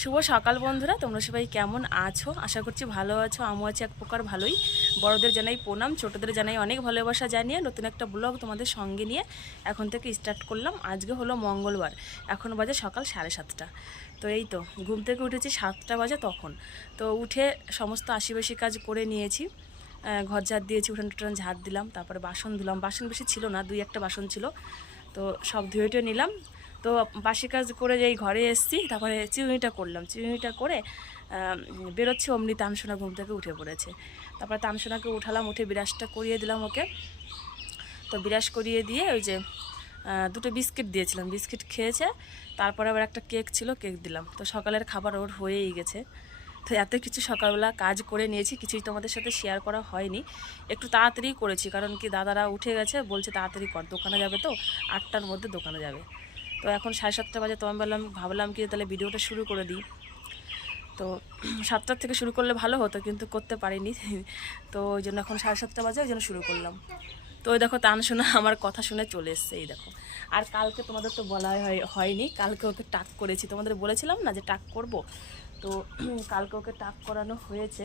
শুভ সকাল বন্ধুরা, তোমরা সবাই কেমন আছো? আশা করছি ভালো আছো। আমিও আছি এক প্রকার ভালোই। বড়দের জানাই প্রণাম, ছোটদের জানাই অনেক ভালোবাসা জানিয়ে নতুন একটা ব্লগ তোমাদের সঙ্গে নিয়ে এখন থেকে স্টার্ট করলাম। আজকে হলো মঙ্গলবার, এখন বাজে সকাল 7:30। তো এই তো ঘুম থেকে উঠেছি 7টা বাজে তখন। তো উঠে সমস্ত আশিবাসী কাজ করে নিয়েছি। ঘর ঝাড় দিয়েছি, উঠান টুটান ঝাড় দিলাম, তারপরে বাসন ধুলাম। বাসন বেশি ছিল না, 2-1টা বাসন ছিল, তো সব ধুয়ে টুয়ে নিলাম। তো বাসি কাজ করে যেই ঘরে এসেছি, তারপরে চিউনিটা করলাম। চিউনিটা করে বেরোচ্ছে, অমনি তানসোনা ঘুম থেকে উঠে পড়েছে। তারপরে তানসোনাকে উঠালাম, উঠে বিরাজটা করিয়ে দিলাম ওকে। তো বিরাজ করিয়ে দিয়ে ওই যে 2টো বিস্কিট দিয়েছিলাম, বিস্কিট খেয়েছে। তারপরে আবার একটা কেক ছিল, কেক দিলাম। তো সকালের খাবার ওর হয়েই গেছে। তো এত কিছু সকালবেলা কাজ করে নিয়েছি, কিছুই তোমাদের সাথে শেয়ার করা হয়নি। একটু তাড়াতাড়ি করেছি, কারণ কি দাদারা উঠে গেছে, বলছে তাড়াতাড়ি কর, দোকানে যাবে তো 8টার মধ্যে দোকানে যাবে। তো এখন 7:30 বাজে। তো আমি ভাবলাম কি তাহলে ভিডিওটা শুরু করে দিই। তো 7টার থেকে শুরু করলে ভালো হতো, কিন্তু করতে পারিনি। তো ওই জন্য এখন 7:30 বাজে, ওই জন্য শুরু করলাম। তো ওই দেখো তানসোনা আমার কথা শুনে চলে এসছে, এই দেখো। আর কালকে তোমাদের তো বলা হয়নি, কালকে ওকে টাক করেছি, তোমাদের বলেছিলাম না যে টাক করব। তো কালকে ওকে টাক করানো হয়েছে,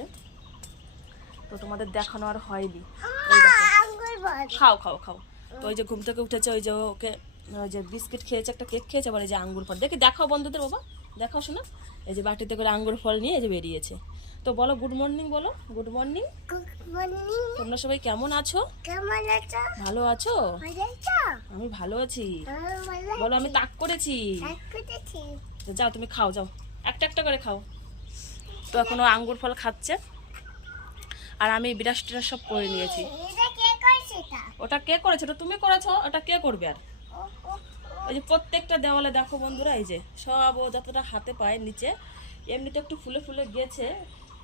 তো তোমাদের দেখানো আর হয়নি। এই দেখো, খাও খাও খাও। তো ওই যে ঘুম থেকে উঠেছে, ওই যে ওকে ওই যে বিস্কিট খেয়েছে, একটা কেক খেয়েছে, আবার এই যে আঙ্গুর ফল দেখে দেখাও বন্ধুদের, বাবা দেখাও শোনা। এই যে বাটিতে করে আঙ্গুর ফল নিয়ে এই যে বেরিয়েছে। তো বলো গুড মর্নিং, বলো গুড মর্নিং। Good morning. তোমরা সবাই কেমন আছো? কেমন আছো? ভালো আছো? ভালো আছো? আমি ভালো আছি। ভালো বলো আমি তাক করেছি। আছি। তো যাও তুমি খাও, যাও একটা একটা করে খাও। তো এখন ও আঙ্গুর ফল খাচ্ছে, আর আমি বিরাস টিরাস সব করে নিয়েছি। এটা কে করেছে? ওটা কে করেছে? ওটা তুমি করেছো। ওটা কে করবে আর? ওই যে প্রত্যেকটা দেওয়ালে দেখো বন্ধুরা, এই যে সব ও যতটা হাতে পায় নিচে, এমনিতে একটু ফুলে ফুলে গেছে,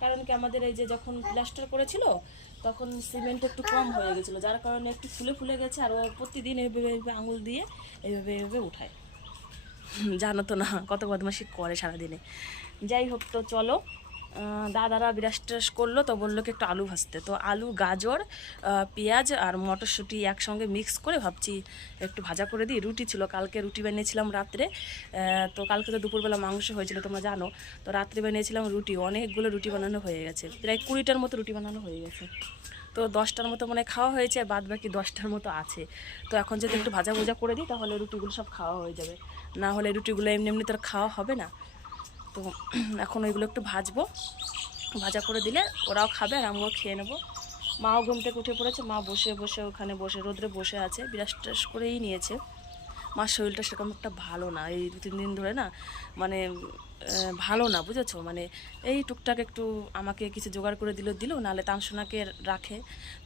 কারণ কি আমাদের এই যে যখন প্লাস্টার করেছিল তখন সিমেন্ট একটু কম হয়ে গেছিলো, যার কারণে একটু ফুলে ফুলে গেছে। আর ও প্রতিদিন এইভাবে এইভাবে আঙুল দিয়ে এইভাবে এইভাবে উঠায়। জানো তো না কত বদমাশি করে সারাদিনে। যাই হোক, তো চলো। দাদারা বিরাস টিরাস করলো, তো বললো কি একটু আলু ভাজতে। তো আলু, গাজর, পেঁয়াজ আর মটরশুঁটি একসঙ্গে মিক্স করে ভাবছি একটু ভাজা করে দিই। রুটি ছিল, কালকে রুটি বানিয়েছিলাম রাত্রে। তো কালকে তো দুপুরবেলা মাংস হয়েছিল তোমরা জানো। তো রাত্রে বানিয়েছিলাম রুটি, অনেকগুলো রুটি বানানো হয়ে গেছে, প্রায় 20টার মতো রুটি বানানো হয়ে গেছে। তো 10টার মতো মানে খাওয়া হয়েছে, বাদ বাকি 10টার মতো আছে। তো এখন যদি একটু ভাজা ভুজা করে দিই তাহলে রুটিগুলো সব খাওয়া হয়ে যাবে, না হলে রুটিগুলো এমনি এমনি তো আর খাওয়া হবে না। তো এখন ওইগুলো একটু ভাজবো, ভাজা করে দিলে ওরাও খাবে আর আমিও খেয়ে নেবো। মাও ঘুম থেকে উঠে পড়েছে, মা বসে বসে ওখানে বসে রোদ্রে বসে আছে, বিরাস টিরাস করেই নিয়েছে। মার শরীরটা সেরকম একটা ভালো না, এই 2-3 দিন ধরে না, মানে ভালো না, বুঝেছো। মানে এই টুকটাক একটু আমাকে কিছু জোগাড় করে দিল, নাহলে তানসোনাকে রাখে,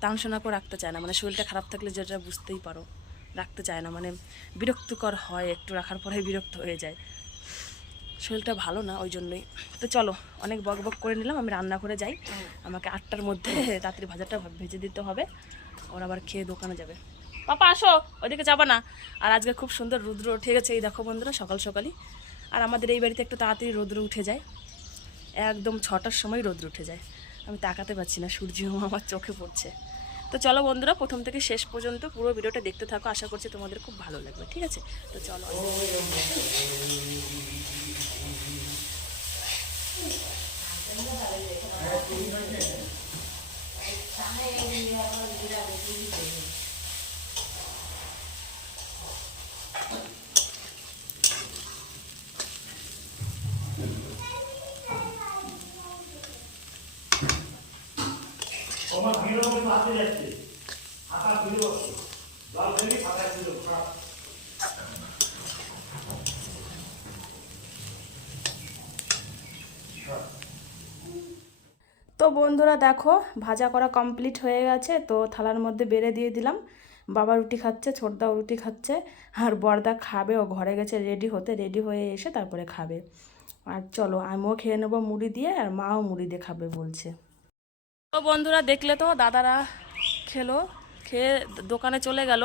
তানসোনাকেও রাখতে চায় না। মানে শরীরটা খারাপ থাকলে যেটা বুঝতেই পারো, রাখতে চায় না, মানে বিরক্তিকর হয়, একটু রাখার পরে বিরক্ত হয়ে যায়। শরীরটা ভালো না, ওই জন্যই। তো চলো, অনেক বক বক করে নিলাম, আমি রান্না করে যাই। আমাকে 8টার মধ্যে তাড়াতাড়ি ভাজাটা ভেজে দিতে হবে, ওরা আবার খেয়ে দোকানে যাবে। পাপা আসো, ওইদিকে যাবা না। আর আজকে খুব সুন্দর রৌদ্র উঠে গেছে, এই দেখো বন্ধুরা, সকাল সকালই। আর আমাদের এই বাড়িতে একটু তাড়াতাড়ি রৌদ্র উঠে যায়, একদম 6টার সময় রৌদ্র উঠে যায়। আমি তাকাতে পারছি না, সূর্য আমার চোখে পড়ছে। তো চলো বন্ধুরা, প্রথম থেকে শেষ পর্যন্ত পুরো ভিডিওটা দেখতে থাকো, আশা করছি তোমাদের খুব ভালো লাগবে, ঠিক আছে? তো চলো। তোমার ভিড় কিন্তু হাতে যাচ্ছে, হাতা ভিড় বসছে, জল ফেলি হাতা ছিল। তো বন্ধুরা দেখো, ভাজা করা কমপ্লিট হয়ে গেছে। তো থালার মধ্যে বেড়ে দিয়ে দিলাম। বাবা রুটি খাচ্ছে, ছোটদাও রুটি খাচ্ছে, আর বড়দা খাবে, ও ঘরে গেছে রেডি হতে, রেডি হয়ে এসে তারপরে খাবে। আর চলো আমিও খেয়ে নেবো মুড়ি দিয়ে, আর মাও মুড়ি দিয়ে খাবে বলছে। তো বন্ধুরা দেখলে তো, দাদারা খেলো, খেয়ে দোকানে চলে গেল।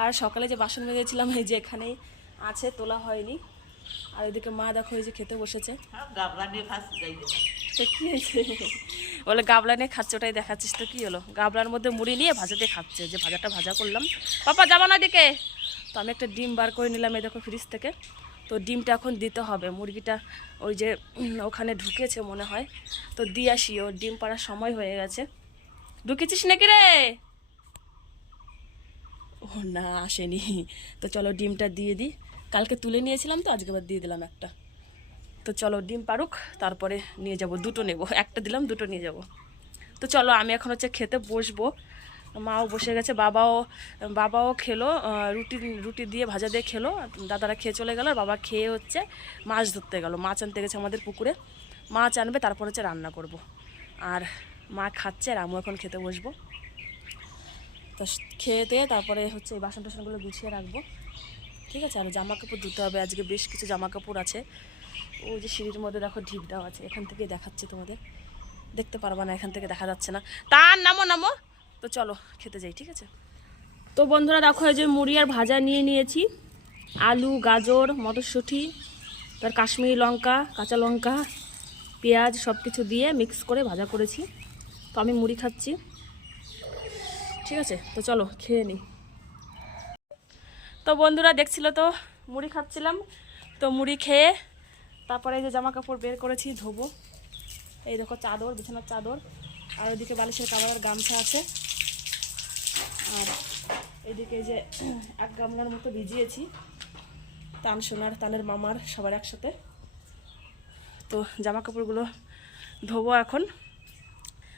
আর সকালে যে বাসন মেজেছিলাম এই যে এখানেই আছে, তোলা হয়নি। আর এদিকে মা দেখো এই যে খেতে বসেছে। তো কি হয়েছে? বলে গাবলা নিয়ে খাচ্ছে, ওটাই দেখাচ্ছিস। তো কি হলো, গাবলার মধ্যে মুড়ি নিয়ে ভাজাতে খাচ্ছে, যে ভাজাটা ভাজা করলাম। পাপা যাবা না দিকে। তো আমি একটা ডিম বার করে নিলাম, এই দেখো ফ্রিজ থেকে। তো তো ডিমটা এখন দিতে হবে। মুরগিটা ওই যে ওখানে ঢুকেছে মনে হয়, তো দিয়ে আসি, ওর ডিম পাড়ার সময় হয়ে গেছে। ঢুকেছিস নাকি রে? ও না, আসেনি। তো চলো ডিমটা দিয়ে দিই, কালকে তুলে নিয়েছিলাম তো আজকে আবার দিয়ে দিলাম একটা। তো চলো ডিম পারুক, তারপরে নিয়ে যাব, দুটো নেব, একটা দিলাম দুটো নিয়ে যাব। তো চলো আমি এখন হচ্ছে খেতে বসবো। মাও বসে গেছে, বাবাও খেলো, রুটি রুটি দিয়ে ভাজা দিয়ে খেলো, দাদারা খেয়ে চলে গেল। আর বাবা খেয়ে হচ্ছে মাছ ধরতে গেল, মাছ আনতে গেছে আমাদের পুকুরে, মাছ আনবে, তারপর হচ্ছে রান্না করব। আর মা খাচ্ছে আর আমিও এখন খেতে বসবো। তো খেয়ে দিয়ে তারপরে হচ্ছে এই বাসন টাসনগুলো গুছিয়ে রাখবো, ঠিক আছে। আর জামা কাপড় ধুতে হবে, আজকে বেশ কিছু জামা কাপড় আছে। ওই যে সিঁড়ির মধ্যে দেখো ঢিপ দেওয়া আছে, এখান থেকে দেখাচ্ছি তোমাদের, দেখতে পারবা না, এখান থেকে দেখা যাচ্ছে না। তার নামো নামো। তো চলো খেতে যাই, ঠিক আছে। তো বন্ধুরা দেখো, এই যে মুড়ি আর ভাজা নিয়ে নিয়েছি, আলু, গাজর, মটরশুঁটি, তার কাশ্মীরি লঙ্কা, কাঁচা লঙ্কা, পেঁয়াজ সব কিছু দিয়ে মিক্স করে ভাজা করেছি। তো আমি মুড়ি খাচ্ছি, ঠিক আছে। তো চলো খেয়ে নিই। তো বন্ধুরা দেখছিল তো মুড়ি খাচ্ছিলাম, তো মুড়ি খেয়ে তারপরে এই যে জামা কাপড় বের করেছি ধোবো। এই দেখো চাদর, বিছানার চাদর, আর ওইদিকে বালিশের কাভারের গামছা আছে, আর এইদিকে যে এক গামলার মতো ভিজিয়েছি, তান সোনার, তানের মামার, সবার একসাথে। তো জামা কাপড়গুলো ধোবো এখন।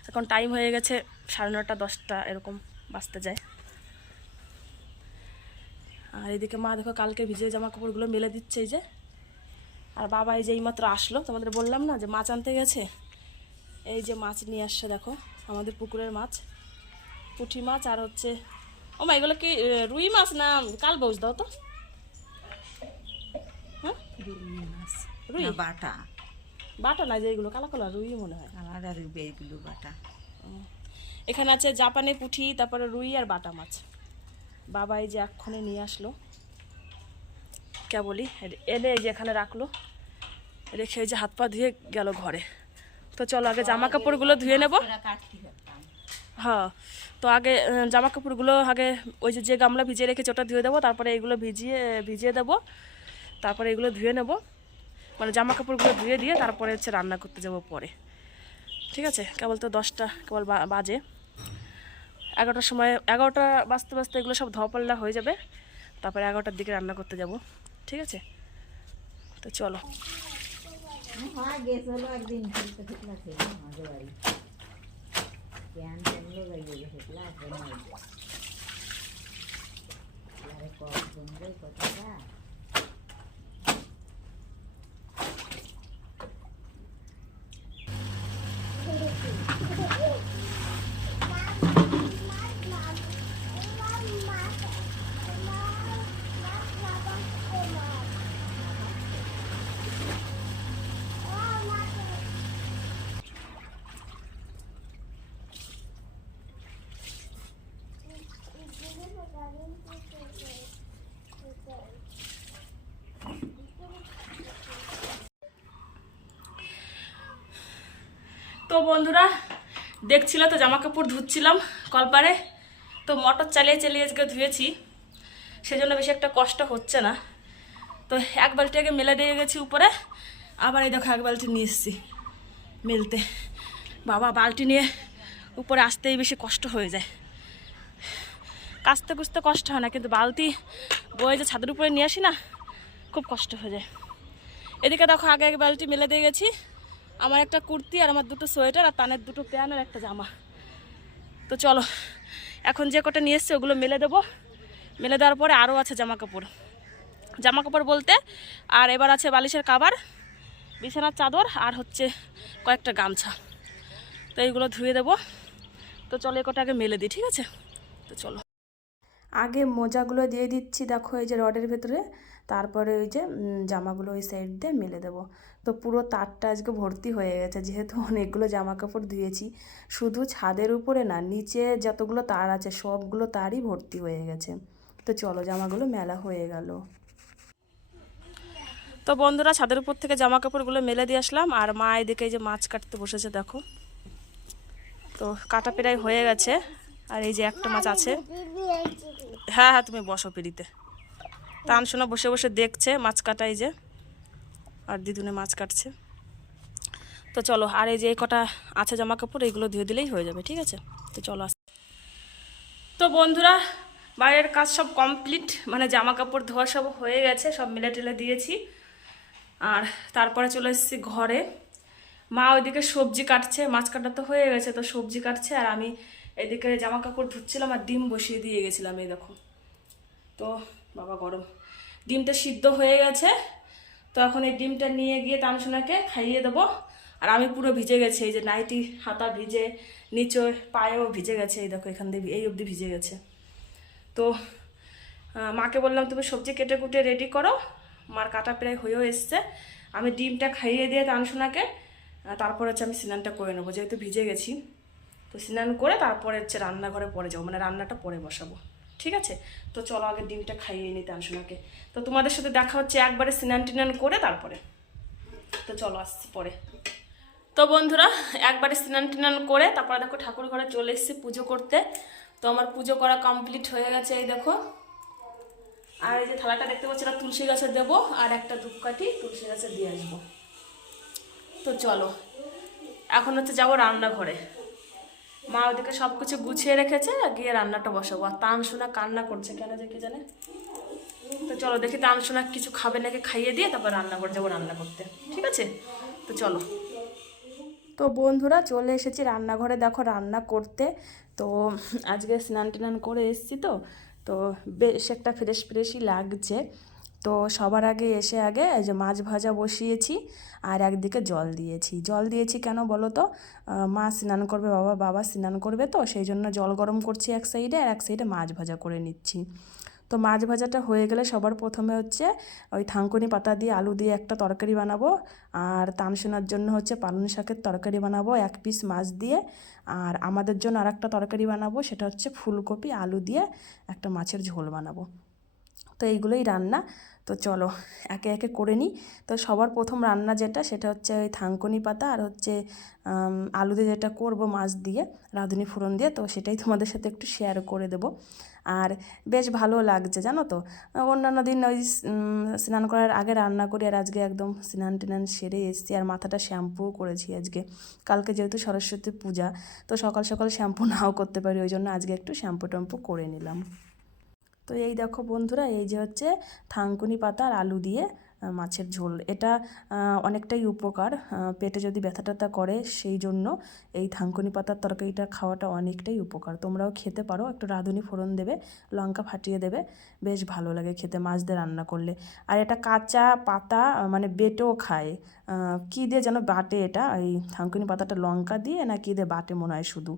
এখন টাইম হয়ে গেছে 9:30 10টা এরকম বাজতে যায়। আর এদিকে মা দেখো কালকে ভিজে জামা কাপড়গুলো মেলে দিচ্ছে এই যে। আর বাবা এই যে এইমাত্র আসলো, তোমাদের বললাম না যে মাছ আনতে গেছে, এই যে মাছ নিয়ে আসছে দেখো, আমাদের পুকুরের মাছ, পুঁটি মাছ। আর হচ্ছে ও মা, এগুলো কি রুই মাছ না কাল বউস? দাও তো। হ্যাঁ রুই বাটা বাটা না, যে এগুলো কালা কালা রুই মনে হয়। আলাদা এগুলো বাটা। এখানে আছে জাপানি পুঁটি, তারপরে রুই আর বাটা মাছ। বাবা এই যে এক্ষণে নিয়ে আসলো, কে বলি, এনে এই যে এখানে রাখলো, রেখে এই যে হাত পা ধুয়ে গেল ঘরে। তো চলো আগে জামা কাপড়গুলো ধুয়ে নেব। হ্যাঁ, তো আগে জামা কাপড়গুলো আগে ওই যে গামলা ভিজিয়ে রেখেছি ওটা ধুয়ে দেবো, তারপরে এগুলো ভিজিয়ে দেবো, তারপরে এগুলো ধুয়ে নেব, মানে জামা কাপড়গুলো ধুয়ে দিয়ে তারপরে হচ্ছে রান্না করতে যাব পরে, ঠিক আছে। কেবল তো 10টা কেবল বাজে, 11টার সময়, 11টা বাজতে বাজতে এগুলো সব ধোয়া পাল্লা হয়ে যাবে, তারপরে 11টার দিকে রান্না করতে যাব, ঠিক আছে। তো চলো। একদিন আমাদের বাড়ি জ্ঞান চললো কথাটা। তো বন্ধুরা দেখছিল তো জামা কাপড় ধুচ্ছিলাম কলপারে, তো মোটর চালিয়ে চালিয়ে আজকে ধুয়েছি, সেজন্য বেশি একটা কষ্ট হচ্ছে না। তো এক বালতি আগে মেলে দিয়ে গেছি উপরে, আবার এই দেখো এক বালতি নিয়ে এসেছি মেলতে। বাবা বালতি নিয়ে উপরে আসতেই বেশি কষ্ট হয়ে যায়, কাচতে কুচতে কষ্ট হয় না, কিন্তু বালতি বয়ে যে ছাদের উপরে নিয়ে আসি না, খুব কষ্ট হয়ে যায়। এদিকে দেখো আগে এক বালতি মেলে দিয়ে গেছি, আমার একটা কুর্তি আর আমার দুটো সোয়েটার আর তানের দুটো প্যান্ট আর একটা জামা। তো চলো এখন যে কটা নিয়ে এসছে ওগুলো মেলে দেবো, মেলে দেওয়ার পরে আরও আছে জামা কাপড় বলতে, আর এবার আছে বালিশের কাভার, বিছানার চাদর, আর হচ্ছে কয়েকটা গামছা। তো এইগুলো ধুয়ে দেবো। তো চলো এই কটা আগে মেলে দিই, ঠিক আছে। তো চলো আগে মোজাগুলো দিয়ে দিচ্ছি দেখো এই যে রডের ভেতরে, তারপরে ওই যে জামাগুলো ওই সাইড দিয়ে মেলে দেবো। তো পুরো তারটা আজকে ভর্তি হয়ে গেছে, যেহেতু অনেকগুলো জামা কাপড় ধুয়েছি, শুধু ছাদের উপরে না, নিচে যতগুলো তার আছে সবগুলো তারই ভর্তি হয়ে গেছে। তো চলো জামাগুলো মেলা হয়ে গেল। তো বন্ধুরা ছাদের উপর থেকে জামা কাপড়গুলো মেলে দিয়ে আসলাম, আর মা এদিকে এই যে মাছ কাটতে বসেছে দেখো। তো কাটা প্রায় হয়ে গেছে, আর এই যে একটা মাছ আছে। হ্যাঁ হ্যাঁ তুমি বসো পিড়িতে। তান শোনা বসে বসে দেখছে মাছ কাটা, এই যে আর দিদুনে মাছ কাটছে। তো চলো, আর এই যে কটা আছে জামা কাপড়, এইগুলো ধুয়ে দিলেই হয়ে যাবে, ঠিক আছে? তো চলো। তো বন্ধুরা, বাইরের কাজ সব কমপ্লিট, মানে জামা কাপড় ধোয়া সব হয়ে গেছে, সব মেলে টেলে দিয়েছি। আর তারপরে চলে এসেছি ঘরে। মা ওইদিকে সবজি কাটছে, মাছ কাটা তো হয়ে গেছে, তো সবজি কাটছে, আর আমি এদিকে জামা কাপড় ধুচ্ছিলাম আর ডিম বসিয়ে দিয়ে গেছিলাম। এই দেখো, তো বাবা গরম, ডিমটা সিদ্ধ হয়ে গেছে। তো এখন এই ডিমটা নিয়ে গিয়ে তানসোনাকে খাইয়ে দেবো। আর আমি পুরো ভিজে গেছি, এই যে নাইটি হাতা ভিজে, নিচে পায়েও ভিজে গেছে, এই দেখো এখান দিয়ে এই অবধি ভিজে গেছে। তো মাকে বললাম তুমি সবজি কেটে কুটে রেডি করো, মার কাটা প্রায় হয়েও এসছে। আমি ডিমটা খাইয়ে দিয়ে তানসোনাকে তারপর হচ্ছে আমি স্নানটা করে নেবো, যেহেতু ভিজে গেছি। তো স্নান করে তারপরে হচ্ছে রান্নাঘরে পরে যাবো, মানে রান্নাটা পরে বসাবো, ঠিক আছে? তো চলো আগে ডিমটা খাইয়ে নিতে তানসোনাকে। তো তোমাদের সাথে দেখা হচ্ছে একবারে স্নান টিনান করে তারপরে। তো চলো আসছি পরে। তো বন্ধুরা, একবারে স্নান টিনান করে তারপরে দেখো ঠাকুর ঘরে চলে এসেছি পুজো করতে। তো আমার পুজো করা কমপ্লিট হয়ে গেছে, এই দেখো। আর এই যে থালাটা দেখতে পাচ্ছি, না তুলসী গাছে দেবো, আর একটা ধূপকাঠি তুলসী গাছে দিয়ে আসবো। তো চলো এখন হচ্ছে যাবো রান্নাঘরে। মা ওদিকে সব কিছু গুছিয়ে রেখেছে, গিয়ে রান্নাটা বসাবো। আর তানসোনা কান্না করছে কেন যে কি জানে। তো চলো দেখি তানসোনা কিছু খাবে নাকি, খাইয়ে দিয়ে তারপর রান্না করে যাবো রান্না করতে, ঠিক আছে? তো চলো। তো বন্ধুরা চলে এসেছি রান্নাঘরে, দেখো রান্না করতে। তো আজকে স্নান টান করে এসেছি, তো তো বেশ একটা ফ্রেশ ফ্রেশই লাগছে। তো সবার আগে এসে আগে এই যে মাছ ভাজা বসিয়েছি, আর একদিকে জল দিয়েছি কেন বলো তো? মা স্নান করবে, বাবা স্নান করবে, তো সেই জন্য জল গরম করছি এক সাইডে, আর এক সাইডে মাছ ভাজা করে নিচ্ছি। তো মাছ ভাজাটা হয়ে গেলে সবার প্রথমে হচ্ছে ওই থানকুনি পাতা দিয়ে আলু দিয়ে একটা তরকারি বানাবো। আর তানসোনার জন্য হচ্ছে পালং শাকের তরকারি বানাবো 1 পিস মাছ দিয়ে। আর আমাদের জন্য আর একটা তরকারি বানাবো, সেটা হচ্ছে ফুলকপি আলু দিয়ে একটা মাছের ঝোল বানাবো। তো এইগুলোই রান্না। তো চলো একে একে করে নিই। তো সবার প্রথম রান্না যেটা, সেটা হচ্ছে ওই থানকুনি পাতা আর হচ্ছে আলু দিয়ে যেটা করব মাছ দিয়ে, রাঁধুনি ফোড়ন দিয়ে। তো সেটাই তোমাদের সাথে একটু শেয়ার করে দেবো। আর বেশ ভালো লাগছে জানো তো। অন্যান্য দিন ওই স্নান করার আগে রান্না করি, আর আজকে একদম স্নান টিনান সেরে এসেছি, আর মাথাটা শ্যাম্পুও করেছি আজকে। কালকে যেহেতু সরস্বতী পূজা, তো সকাল সকাল শ্যাম্পু নাও করতে পারি, ওই জন্য আজকে একটু শ্যাম্পু ট্যাম্পু করে নিলাম। তো এই দেখো বন্ধুরা, এই যে হচ্ছে থানকুনি পাতা আর আলু দিয়ে মাছের ঝোল। এটা অনেকটাই উপকার, পেটে যদি ব্যথা ট্যাথা করে সেই জন্য এই থানকুনি পাতার তরকারিটা খাওয়াটা অনেকটাই উপকার। তোমরাও খেতে পারো, একটু রাঁধুনি ফোড়ন দেবে, লঙ্কা ফাটিয়ে দেবে, বেশ ভালো লাগে খেতে মাছ দিয়ে রান্না করলে। আর এটা কাঁচা পাতা, মানে বেটেও খায়, কী দিয়ে যেন বাটে এটা, এই থানকুনি পাতাটা লঙ্কা দিয়ে না কী দিয়ে বাটে মনে হয়, শুধু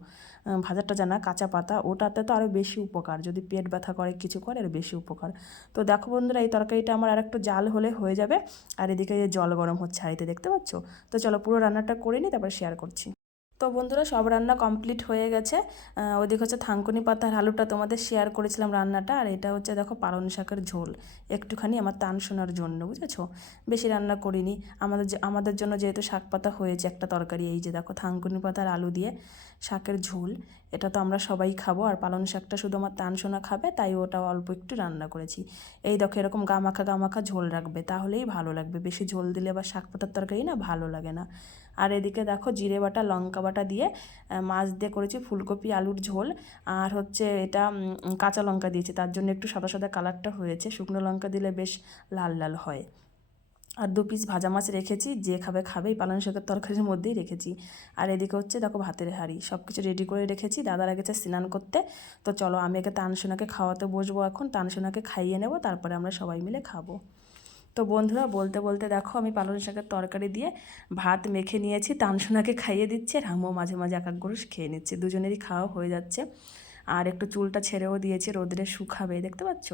ভাজাটা জানা কাঁচা পাতা, ওটাতে তো আরও বেশি উপকার, যদি পেট ব্যথা করে কিছু করে আরও বেশি উপকার। তো দেখো বন্ধুরা, এই তরকারিটা আমার আর একটু জাল হলে হয়ে যাবে। আর এদিকে জল গরম হচ্ছে হাঁড়িতে, দেখতে পাচ্ছ? তো চলো পুরো রান্নাটা করে নিই, তারপর শেয়ার করছি। তো বন্ধুরা সব রান্না কমপ্লিট হয়ে গেছে। ওদিকে হচ্ছে থানকুনি পাতার আলুটা তোমাদের শেয়ার করেছিলাম রান্নাটা, আর এটা হচ্ছে দেখো পালং শাকের ঝোল, একটুখানি আমার তানসোনার জন্য, বুঝেছো? বেশি রান্না করিনি, আমাদের জন্য যেহেতু শাক পাতা হয়েছে একটা তরকারি। এই যে দেখো থানকুনি পাতার আলু দিয়ে শাকের ঝোল, এটা তো আমরা সবাই খাবো, আর পালং শাকটা শুধু আমার তানসোনা খাবে, তাই ওটা অল্প একটু রান্না করেছি। এই দেখো এরকম গামাখা ঝোল রাখবে, তাহলেই ভালো লাগবে, বেশি ঝোল দিলে আবার শাক পাতার তরকারি না ভালো লাগে না। আর এদিকে দেখো জিরে বাটা লঙ্কা বাটা দিয়ে মাছ দিয়ে করেছি ফুলকপি আলুর ঝোল। আর হচ্ছে এটা কাঁচা লঙ্কা দিয়েছি, তার জন্য একটু সাদা সাদা কালারটা হয়েছে, শুকনো লঙ্কা দিলে বেশ লাল লাল হয়। আর 2 পিস ভাজা মাছ রেখেছি, যে খাবে খাবে, এই পালং শাকের তরকারির মধ্যেই রেখেছি। আর এদিকে হচ্ছে দেখো ভাতের হাঁড়ি, সব কিছু রেডি করে রেখেছি, দাদারা গেছে স্নান করতে। তো চলো আমি একে তানসোনাকে খাওয়াতে বসবো, এখন তানসোনাকে খাইয়ে নেবো, তারপরে আমরা সবাই মিলে খাবো। তো বন্ধুরা বলতে বলতে দেখো আমি পালং শাকের তরকারি দিয়ে ভাত মেখে নিয়েছি, তানসোনাকে খাইয়ে দিচ্ছে, আর আমিও মাঝে মাঝে এক এক গরুষ খেয়ে নিচ্ছি, দুজনেরই খাওয়া হয়ে যাচ্ছে। আর একটু চুলটা ছেড়েও দিয়েছি, রোদে শুকাবে, দেখতে পাচ্ছ?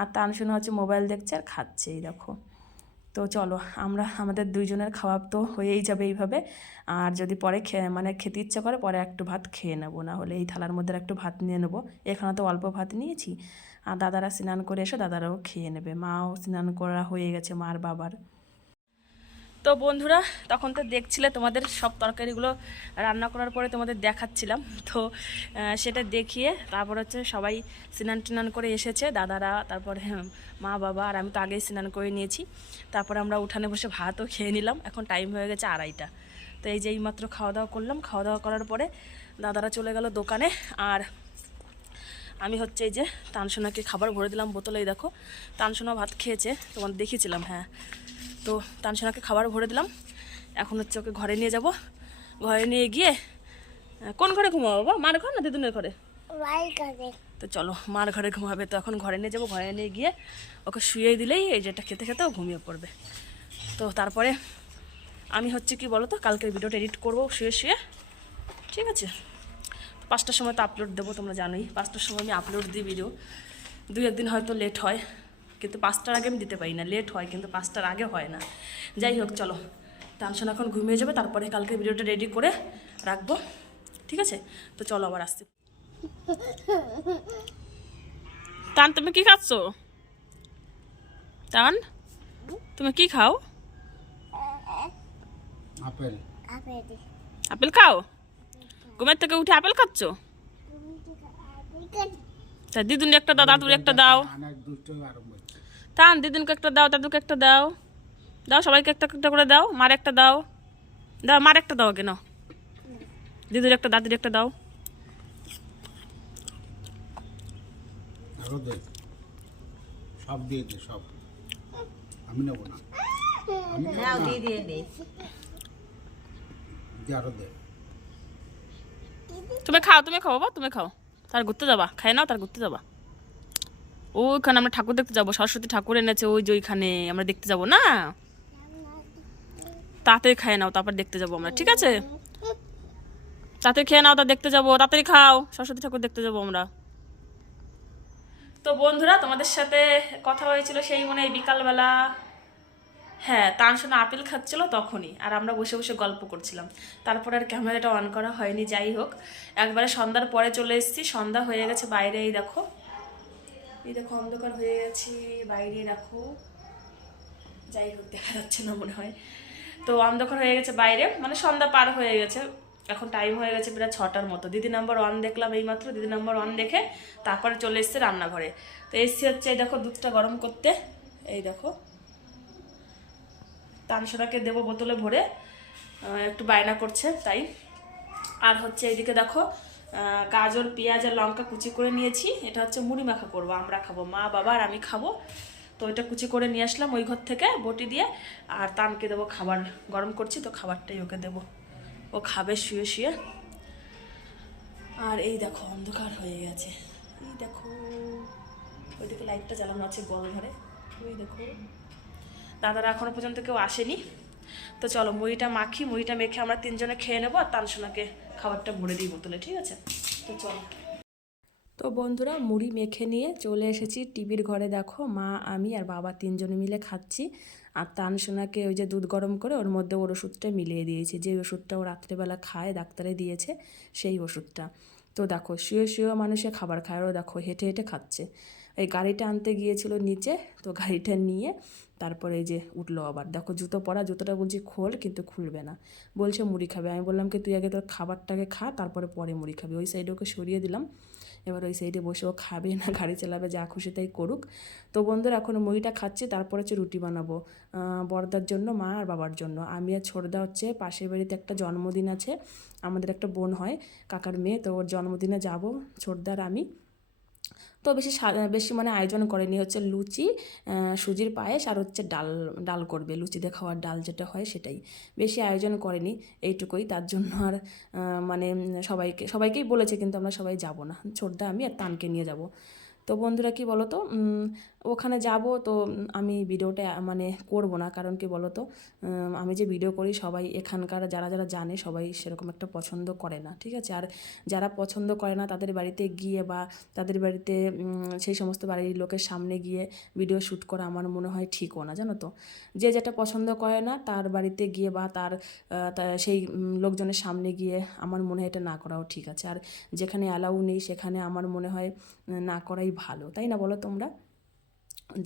আর তানসোনা হচ্ছে মোবাইল দেখছে আর খাচ্ছে, এই দেখো। তো চলো আমাদের দুইজনের খাওয়া তো হয়েই যাবে এইভাবে। আর যদি পরে মানে খেতে ইচ্ছা করে পরে একটু ভাত খেয়ে নেবো, না হলে এই থালার মধ্যে একটু ভাত নিয়ে নেবো, এখানে তো অল্প ভাত নিয়েছি। আর দাদারা স্নান করে এসে দাদারাও খেয়ে নেবে, মাও স্নান করা হয়ে গেছে মার বাবার। তো বন্ধুরা তখন তো দেখছিলে তোমাদের সব তরকারিগুলো রান্না করার পরে তোমাদের দেখাচ্ছিলাম। তো সেটা দেখিয়ে তারপর হচ্ছে সবাই স্নান টান করে এসেছে, দাদারা, তারপরে মা বাবা, আর আমি তো আগেই স্নান করে নিয়েছি। তারপরে আমরা উঠানে বসে ভাতও খেয়ে নিলাম। এখন টাইম হয়ে গেছে 2:30। তো এই যে এইমাত্র খাওয়া দাওয়া করলাম। খাওয়া দাওয়া করার পরে দাদারা চলে গেল দোকানে, আর আমি হচ্ছে এই যে তানসোনাকে খাবার ভরে দিলাম বোতলে। দেখো তানসোনা ভাত খেয়েছে, তোমাদের দেখিয়েছিলাম। হ্যাঁ, তো তানসোনাকে খাবার ভরে দিলাম। এখন হচ্ছে ওকে ঘরে নিয়ে যাব। ঘরে নিয়ে গিয়ে কোন ঘরে ঘুমাবো বাবা, মার ঘর না দিদুনের ঘরে? বাই করে তো চলো মার ঘরে ঘুমাবে। তো এখন ঘরে নিয়ে যাবো। ঘরে নিয়ে গিয়ে ওকে শুয়ে দিলেই এই যেটা খেতে খেতে ও ঘুমিয়ে পড়বে। তো তারপরে আমি হচ্ছে কি বলো তো, কালকের ভিডিওটা এডিট করবো শুয়ে শুয়ে, ঠিক আছে? 5টার সময় তো আপলোড দেবো, তোমরা জানোই 5টার সময় আমি আপলোড দিই ভিডিও। 2-1 দিন হয়তো লেট হয়, কিন্তু 5টার আগে আমি দিতে পারি না। লেট হয় কিন্তু 5টার আগে হয় না। যাই হোক চলো, টেনশন এখন ঘুমিয়ে যাবে, তারপরে কালকে ভিডিওটা রেডি করে রাখবো, ঠিক আছে? তো চলো আবার আসছি। তান তুমি কি খাচ্ছ? তান তুমি কি খাও? আপেল। আপেল আপেল খাও? ঘুমের থেকে উঠে আপেল খাচ্ছ? তা দিদুন একটা দাও, দাদুর একটা দাও। তান দিদুনকে একটা দাও, দাদুকে একটা দাও। দাও সবাইকে একটা একটা করে দাও। মার একটা দাও, দাও মার একটা দাও। কেন দিদুর একটা, দাদুর একটা দাও। আরো দে, সব দিয়ে দে, সব। আমি নেবো না, আমি নেবো নাও না। দিয়ে দিয়ে নে। দে, আরো দে। তুমি খাও, তুমি খাও বাবা, তুমি খাও। তার ঘুরতে যাবা, খাই নাও, তার ঘুরতে যাবা। ওইখানে আমরা ঠাকুর দেখতে যাবো, সরস্বতী ঠাকুর এনেছে ওই যে ওইখানে আমরা দেখতে যাবো না। তাড়াতাড়ি খাই নাও, তারপর দেখতে যাবো আমরা, ঠিক আছে? তাড়াতাড়ি খেয়ে নাও, তা দেখতে যাবো। তাড়াতাড়ি খাও, সরস্বতী ঠাকুর দেখতে যাবো আমরা। তো বন্ধুরা তোমাদের সাথে কথা হয়েছিল সেই মনে হয় বিকালবেলা। হ্যাঁ, তানসোনা আপেল খাচ্ছিল তখনই, আর আমরা বসে বসে গল্প করছিলাম। তারপর আর ক্যামেরাটা অন করা হয়নি। যাই হোক, একবারে সন্ধ্যার পরে চলে এসেছি। সন্ধ্যা হয়ে গেছে বাইরে, এই দেখো, এই দেখো অন্ধকার হয়ে গেছে বাইরে, দেখো। যাই হোক দেখা যাচ্ছে না মনে হয়। তো অন্ধকার হয়ে গেছে বাইরে, মানে সন্ধ্যা পার হয়ে গেছে। এখন টাইম হয়ে গেছে প্রায় 6টার মতো। দিদি নাম্বার 1 দেখলাম এইমাত্র। দিদি নাম্বার 1 দেখে তারপরে চলে এসছে রান্নাঘরে। তো এসছি হচ্ছে এই দেখো দুধটা গরম করতে। এই দেখো তানসোনাকে দেবো বোতলে ভরে, একটু বায়না করছে তাই। আর হচ্ছে এইদিকে দেখো গাজর, পেঁয়াজ আর লঙ্কা কুচি করে নিয়েছি। এটা হচ্ছে মুড়ি মাখা করবো, আমরা খাবো, মা বাবা আর আমি খাবো। তো এটা কুচি করে নিয়ে আসলাম ওই ঘর থেকে বটি দিয়ে। আর তানকে দেবো খাবার, গরম করছি তো খাবারটাই ওকে দেবো, ও খাবে শুয়ে শুয়ে। আর এই দেখো অন্ধকার হয়ে গেছে, এই দেখো ওইদিকে লাইটটা জ্বালানো আছে গোয়াল ঘরে, ওই দেখো। দাদারা এখনো পর্যন্ত কেউ আসেনি। তো চলো মুড়িটা মাখি, মুড়িটা মেখে আমরা 3 জনে খেয়ে নেবো, আর তানসোনাকে খাবারটা ভরে দিই বোতলে, ঠিক আছে? তো চলো। তো বন্ধুরা মুড়ি মেখে নিয়ে চলে এসেছি টিভির ঘরে। দেখো মা, আমি আর বাবা 3 জনে মিলে খাচ্ছি। আর তানসোনাকে ওই যে দুধ গরম করে ওর মধ্যে ওর ওষুধটা মিলিয়ে দিয়েছি, যে ওষুধটা ও রাত্রেবেলা খায়, ডাক্তারে দিয়েছে সেই ওষুধটা। তো দেখো শুয়ে শুয়েও মানুষে খাবার খায়, ও দেখো হেঁটে হেঁটে খাচ্ছে। এই গাড়িটা আনতে গিয়েছিল নিচে, তো গাড়িটা নিয়ে তারপরে এই যে উঠলো আবার। দেখো জুতো পরা, জুতোটা বলছি খোল, কিন্তু খুলবে না, বলছে মুড়ি খাবে। আমি বললাম কি তুই আগে তোর খাবারটাকে খা, তারপরে পরে মুড়ি খাবি। ওই সাইডে ওকে সরিয়ে দিলাম। এবার ওই সাইডে বসেও খাবে না গাড়ি চালাবে, যা খুশি তাই করুক। তো বন্ধুরা এখন মুড়িটা খাচ্ছি, তারপরে হচ্ছে রুটি বানাবো বড়দার জন্য, মা আর বাবার জন্য। আমি আর ছোটদা হচ্ছে পাশের বাড়িতে একটা জন্মদিন আছে, আমাদের একটা বোন হয় কাকার মেয়ে, তো ওর জন্মদিনে যাব ছোটদার আমি। তো বেশি মানে আয়োজন করেনি, হচ্ছে লুচি, সুজির পায়েস, আর হচ্ছে ডাল ডাল করবে, লুচিতে খাওয়ার ডাল যেটা হয় সেটাই। বেশি আয়োজন করেনি, এইটুকুই। তার জন্য আর মানে সবাইকেই বলেছে, কিন্তু আমরা সবাই যাব না, ছোটদা আমি আর তানকে নিয়ে যাব। তো বন্ধুরা কি বলো তো, ওখানে যাব তো আমি ভিডিওটা মানে করব না, কারণ কি বলো তো, আমি যে ভিডিও করি সবাই এখানকার যারা যারা জানে সবাই সেরকম একটা পছন্দ করে না, ঠিক আছে? আর যারা পছন্দ করে না তাদের বাড়িতে গিয়ে বা তাদের বাড়িতে সেই সমস্ত বাড়ির লোকের সামনে গিয়ে ভিডিও শ্যুট করা আমার মনে হয় ঠিকও না, জানো তো। যে যেটা পছন্দ করে না তার বাড়িতে গিয়ে বা সেই লোকজনের সামনে গিয়ে আমার মনে হয় এটা না করাও ঠিক আছে। আর যেখানে অ্যালাউ নেই সেখানে আমার মনে হয় না করাই ভালো, তাই না বলো তোমরা?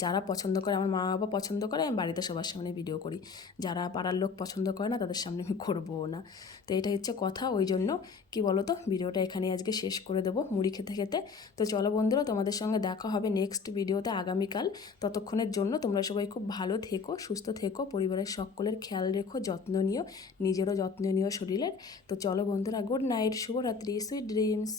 যারা পছন্দ করে, আমার মা বাবা পছন্দ করে, আমি বাড়িতে সবার সামনে ভিডিও করি। যারা পাড়ার লোক পছন্দ করে না তাদের সামনে আমি করবও না। তো এটাই হচ্ছে কথা, ওই জন্য কি বলো তো, ভিডিওটা এখানে আজকে শেষ করে দেবো মুড়ি খেতে খেতে। তো চলো বন্ধুরা, তোমাদের সঙ্গে দেখা হবে নেক্সট ভিডিওতে আগামীকাল। ততক্ষণের জন্য তোমরা সবাই খুব ভালো থেকো, সুস্থ থেকো, পরিবারের সকলের খেয়াল রেখো, যত্ন নিও, নিজেরও যত্ন নিও শরীরের। তো চলো বন্ধুরা, গুড নাইট, শুভরাত্রি, সুইট ড্রিমস।